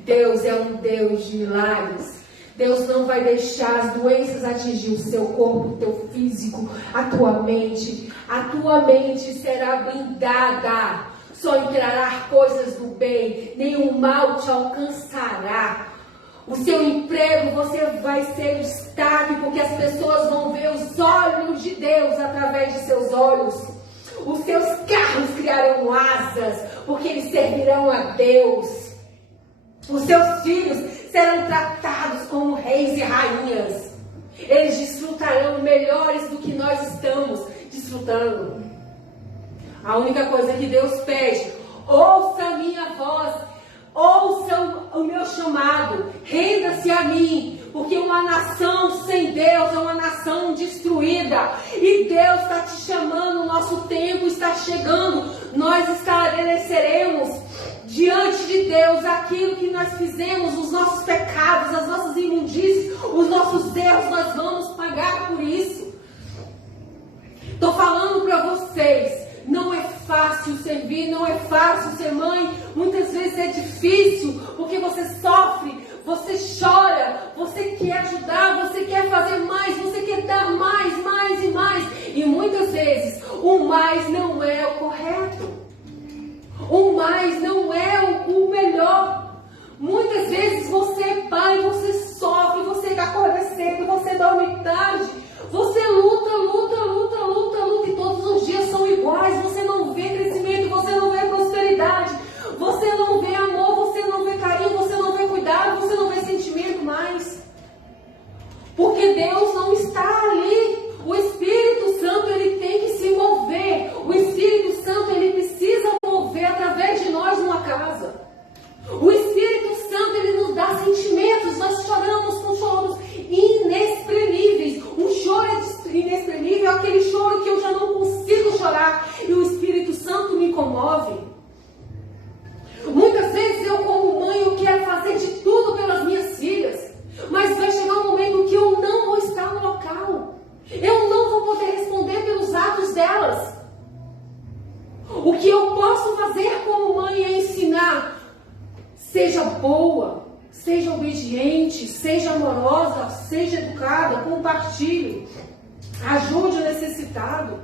Deus é um Deus de milagres. Deus não vai deixar as doenças atingir o seu corpo, o teu físico, a tua mente. A tua mente será blindada. Só entrará coisas do bem, nenhum mal te alcançará. O seu emprego, você vai ser destaque, porque as pessoas vão ver os olhos de Deus através de seus olhos. Os seus carros criarão asas, porque eles servirão a Deus. Os seus filhos serão tratados como reis e rainhas. Eles desfrutarão melhores do que nós estamos desfrutando. A única coisa que Deus pede: ouça a minha voz, ouça o meu chamado, renda-se a mim, porque uma nação sem Deus é uma nação destruída. E Deus está te chamando, o nosso tempo está chegando. Nós estabeleceremos diante de Deus aquilo que nós fizemos, os nossos pecados, as nossas imundícies, os nossos erros, nós vamos pagar por isso. Estou falando para vocês, não é fácil servir, não é fácil ser mãe, muitas vezes é difícil, porque você sofre, você chora, você quer ajudar, você quer fazer mais, você quer dar mais, mais e mais. E muitas vezes o mais não é o correto. O mais não é o melhor. Muitas vezes você é pai, você sofre, você acorda cedo, você dorme tarde, você luta, e todos os dias são iguais, você não vê crescimento, você não vê prosperidade, você não vê amor, você não vê carinho, você não vê cuidado, você não vê sentimento mais. Porque Deus não está ali. O Espírito Santo, ele tem que se mover. O Espírito Santo, ele precisa mover através de nós numa casa. O Espírito Santo, ele nos dá sentimentos. Nós choramos com choros inexprimíveis. Um choro inexprimível é aquele choro que eu já não consigo chorar. E o Espírito Santo me comove. Muitas vezes eu, como mãe, eu quero fazer de tudo pelas minhas filhas. Mas vai chegar um momento que eu não vou estar no local. Eu não vou poder responder pelos atos delas. O que eu posso fazer como mãe é ensinar. Seja boa, seja obediente, seja amorosa, seja educada, compartilhe, ajude o necessitado.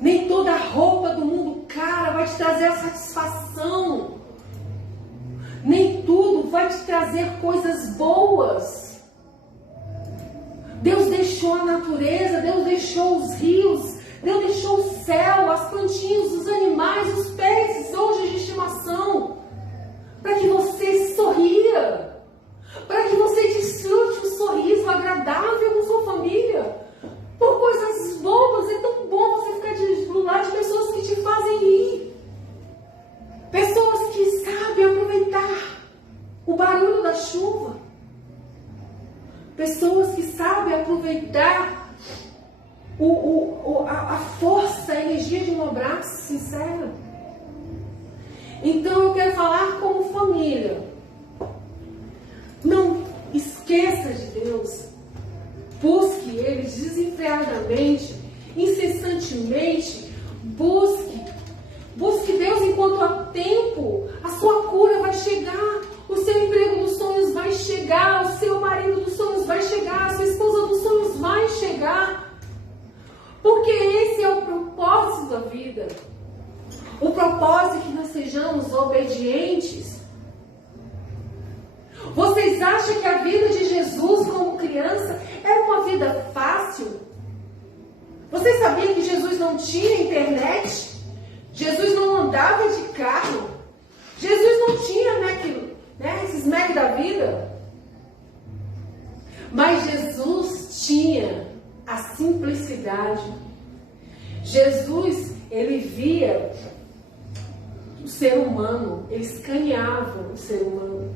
Nem toda roupa do mundo cara vai te trazer a satisfação. Nem tudo vai te trazer coisas boas. Deus deixou a natureza, Deus deixou os rios, Deus deixou o céu, as plantinhas, os animais, os peces, hoje de estimação, para que você sorria, para que você desfrute um sorriso agradável com sua família, por coisas bobas. É tão bom você ficar do lado de pessoas que te fazem rir, pessoas que sabem aproveitar o barulho da chuva, pessoas que sabem aproveitar a força, a energia de um abraço sincero. Então eu quero falar como família. Não esqueça de Deus. Busque Ele desenfreadamente, incessantemente. Busque Deus enquanto há tempo. A sua cura vai chegar. O seu emprego dos sonhos vai chegar. O seu marido dos sonhos vai chegar. A sua esposa dos sonhos vai chegar. Porque esse é o propósito da vida. O propósito é que nós sejamos obedientes. Vocês acham que a vida de Jesus como criança era uma vida fácil? Vocês sabiam que Jesus não tinha internet? Jesus não andava de carro? Jesus não tinha esses Mac da vida? Mas Jesus tinha a simplicidade. Jesus, ele via o ser humano, ele escaneava o ser humano.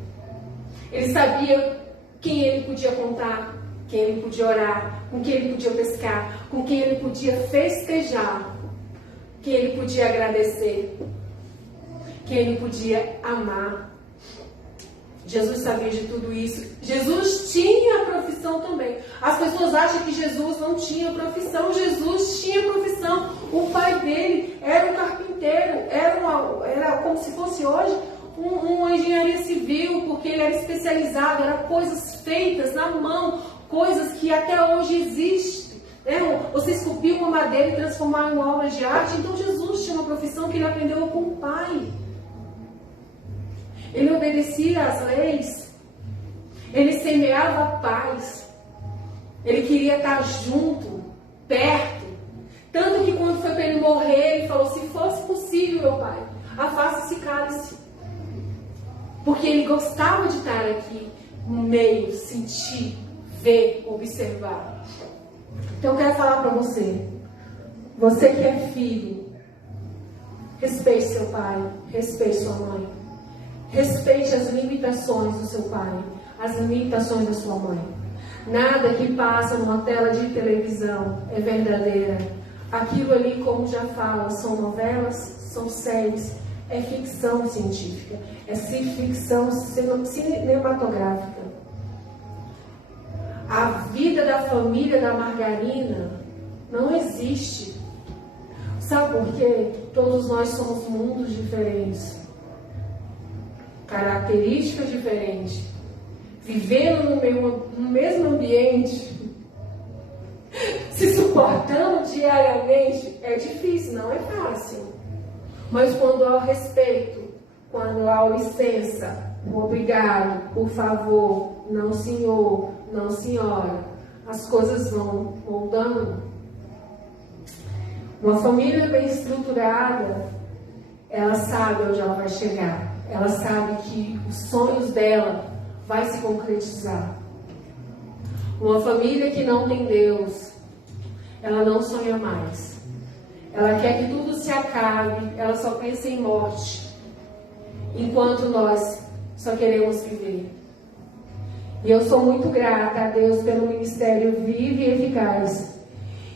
Ele sabia quem ele podia contar, quem ele podia orar, com quem ele podia pescar, com quem ele podia festejar, quem ele podia agradecer, quem ele podia amar. Jesus sabia de tudo isso. Jesus tinha profissão também. As pessoas acham que Jesus não tinha profissão. Jesus tinha profissão. O pai dele era um carpinteiro. Era como se fosse hoje uma engenharia civil, porque ele era especializado. Era coisas feitas na mão, coisas que até hoje existem. Você esculpir uma madeira e transformar em uma obra de arte. Então Jesus tinha uma profissão que ele aprendeu com o pai. Ele obedecia às leis. Ele semeava a paz. Ele queria estar junto, perto. Tanto que quando foi para ele morrer, ele falou: se fosse possível, meu pai, afasta esse cálice. Porque ele gostava de estar aqui, no meio, sentir, ver, observar. Então eu quero falar para você. Você que é filho, respeite seu pai, respeite sua mãe. Respeite as limitações do seu pai, as limitações da sua mãe. Nada que passa numa tela de televisão é verdadeira. Aquilo ali, como já fala, são novelas, são séries, é ficção científica, é ficção cinematográfica. A vida da família da margarina não existe. Sabe por quê? Todos nós somos mundos diferentes. Características diferentes, vivendo no mesmo ambiente. Se suportando diariamente, é difícil, não é fácil. Mas quando há o respeito, quando há o licença, o obrigado, por favor, não senhor, não senhora, as coisas vão moldando. Uma família bem estruturada, ela sabe onde ela vai chegar. Ela sabe que os sonhos dela vai se concretizar. Uma família que não tem Deus, ela não sonha mais. Ela quer que tudo se acabe, ela só pensa em morte. Enquanto nós só queremos viver. E eu sou muito grata a Deus pelo ministério vivo e eficaz,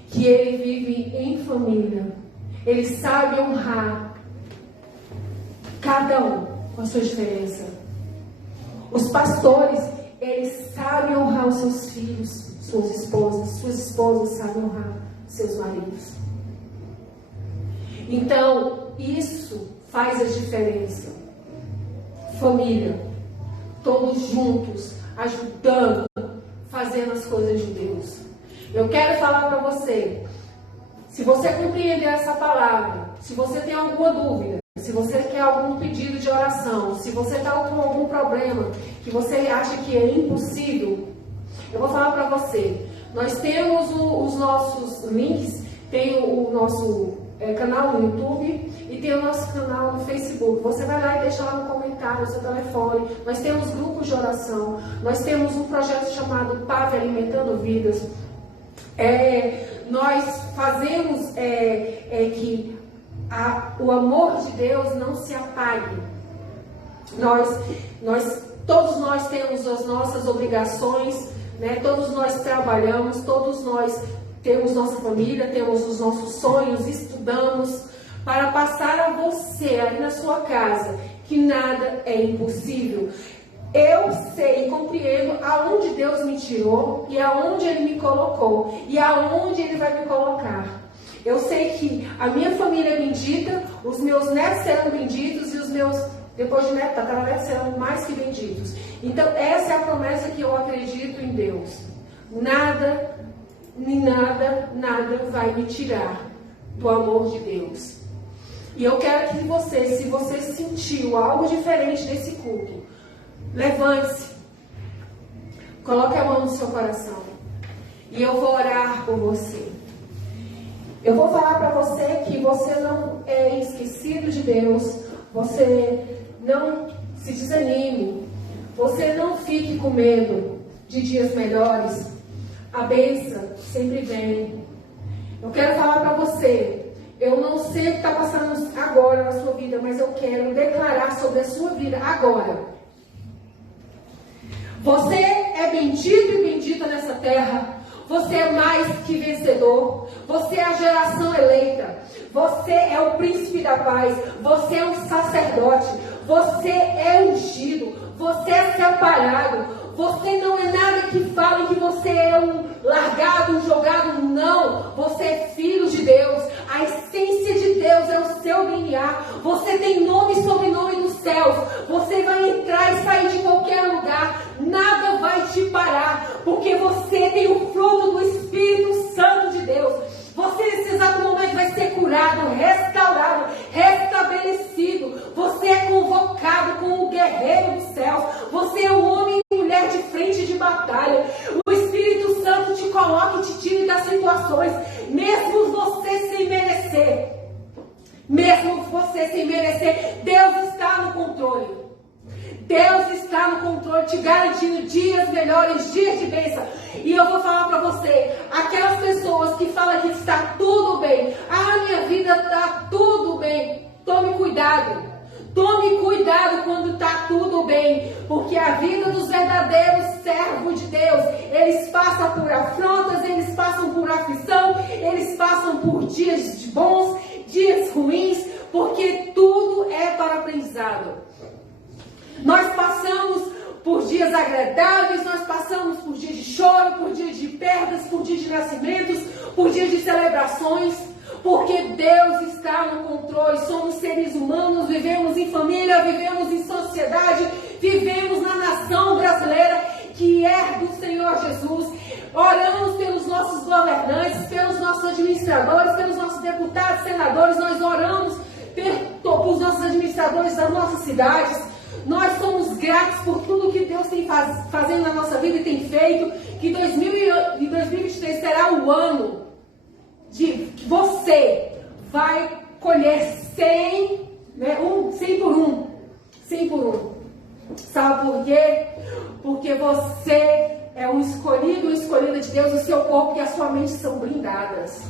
que Ele vive em família. Ele sabe honrar cada um com a sua diferença. Os pastores, eles sabem honrar os seus filhos, suas esposas sabem honrar seus maridos. Então, isso faz a diferença. Família, todos juntos, ajudando, fazendo as coisas de Deus. Eu quero falar para você, se você compreender essa palavra, se você tem alguma dúvida, se você quer algum pedido de oração, se você está com algum problema que você acha que é impossível, eu vou falar para você. Nós temos os nossos links, tem o nosso canal no YouTube e tem o nosso canal no Facebook. Você vai lá e deixa lá no comentário o seu telefone. Nós temos grupos de oração, nós temos um projeto chamado PAV Alimentando Vidas. Nós fazemos que o amor de Deus não se apague. Todos nós temos as nossas obrigações, né? Todos nós trabalhamos, todos nós temos nossa família, temos os nossos sonhos, estudamos, para passar a você aí na sua casa que nada é impossível. Eu sei e compreendo aonde Deus me tirou e aonde Ele me colocou e aonde Ele vai me colocar. Eu sei que a minha família é bendita, os meus netos serão benditos e os meus, depois de neto, tataranetos serão mais que benditos. Então essa é a promessa que eu acredito em Deus. Nada vai me tirar do amor de Deus. E eu quero que você, se você sentiu algo diferente nesse culto, levante-se, coloque a mão no seu coração e eu vou orar por você. Eu vou falar para você que você não é esquecido de Deus, você não se desanime, você não fique com medo de dias melhores. A bênção sempre vem. Eu quero falar para você, eu não sei o que está passando agora na sua vida, mas eu quero declarar sobre a sua vida agora. Você é bendito e bendita nessa terra. Você é mais que vencedor. Você é a geração eleita. Você é o príncipe da paz. Você é um sacerdote. Você é ungido. Você é separado. Você não é nada que fale que você é um largado, um jogado. Não. Você é filho de Deus. A essência de Deus é o seu DNA. Você tem nome e sobrenome nos céus. Você vai entrar e sair de qualquer lugar. Nada vai te parar. Porque você tem o fruto do Espírito Santo de Deus. Você nesse exato momento vai ser curado, restaurado, restabelecido. Você é convocado como o guerreiro dos céus. Você é um homem e mulher de frente de batalha. O Espírito Santo te coloca e te tira das situações, mesmo você sem merecer. Mesmo você sem merecer, Deus está no controle. Deus está no controle, te garantindo dias melhores, dias de bênção. E eu vou falar para você, aquelas pessoas que falam que está tudo bem, minha vida está tudo bem, tome cuidado. Tome cuidado quando está tudo bem, porque a vida dos verdadeiros servos de Deus, eles passam por afrontas, eles passam por aflição, eles passam por dias bons, dias ruins, porque tudo é para aprendizado. Nós passamos por dias agradáveis, nós passamos por dias de choro, por dias de perdas, por dias de nascimentos, por dias de celebrações, porque Deus está no controle. Somos seres humanos, vivemos em família, vivemos em sociedade, vivemos na nação brasileira que é do Senhor Jesus. Oramos pelos nossos governantes, pelos nossos nossos administradores, pelos nossos deputados, senadores, nós oramos pelos nossos administradores das nossas cidades. Nós somos gratos por tudo que Deus tem fazendo na nossa vida e tem feito, que 2023 será o ano de que você vai colher 100, né, 100 por 1. 100 por 1. Sabe por quê? Porque você é um escolhido, uma escolhida de Deus, o seu corpo e a sua mente são blindadas.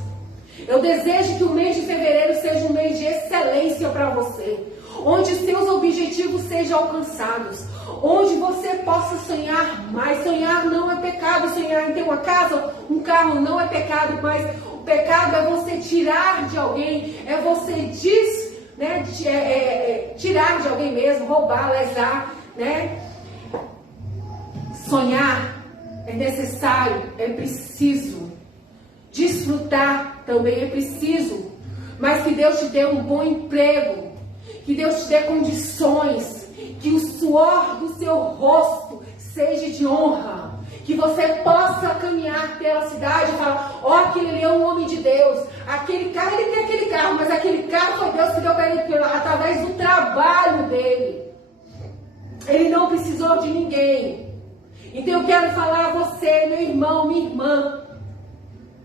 Eu desejo que o mês de fevereiro seja um mês de excelência para você, onde seus objetivos sejam alcançados, onde você possa sonhar mais. Sonhar não é pecado, sonhar em ter uma casa, um carro não é pecado, mas o pecado é você tirar de alguém, é você tirar de alguém mesmo, roubar, lesar, né? Sonhar é necessário, é preciso. Desfrutar também é preciso. Mas que Deus te dê um bom emprego, que Deus te dê condições, que o suor do seu rosto seja de honra, que você possa caminhar pela cidade e falar: ó, aquele ali é um homem de Deus, aquele carro, ele tem aquele carro, mas aquele carro foi Deus que deu para ele através do trabalho dele. Ele não precisou de ninguém. Então eu quero falar a você, meu irmão, minha irmã,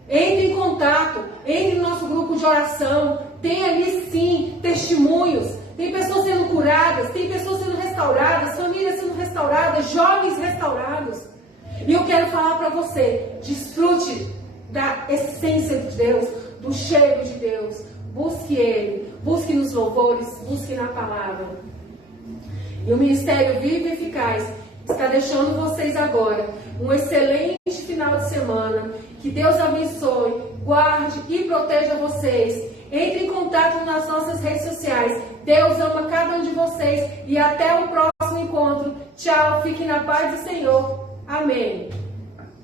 entre em contato, entre no nosso grupo de oração. Tem ali sim testemunhos, tem pessoas sendo curadas, tem pessoas sendo restauradas, famílias sendo restauradas, jovens restaurados. E eu quero falar para você: desfrute da essência de Deus, do cheiro de Deus. Busque Ele, busque nos louvores, busque na palavra. E o Ministério Vivo e Eficaz está deixando vocês agora um excelente final de semana. Que Deus abençoe, guarde e proteja vocês. Entre em contato nas nossas redes sociais. Deus ama cada um de vocês. E até o próximo encontro. Tchau, fiquem na paz do Senhor. Amém.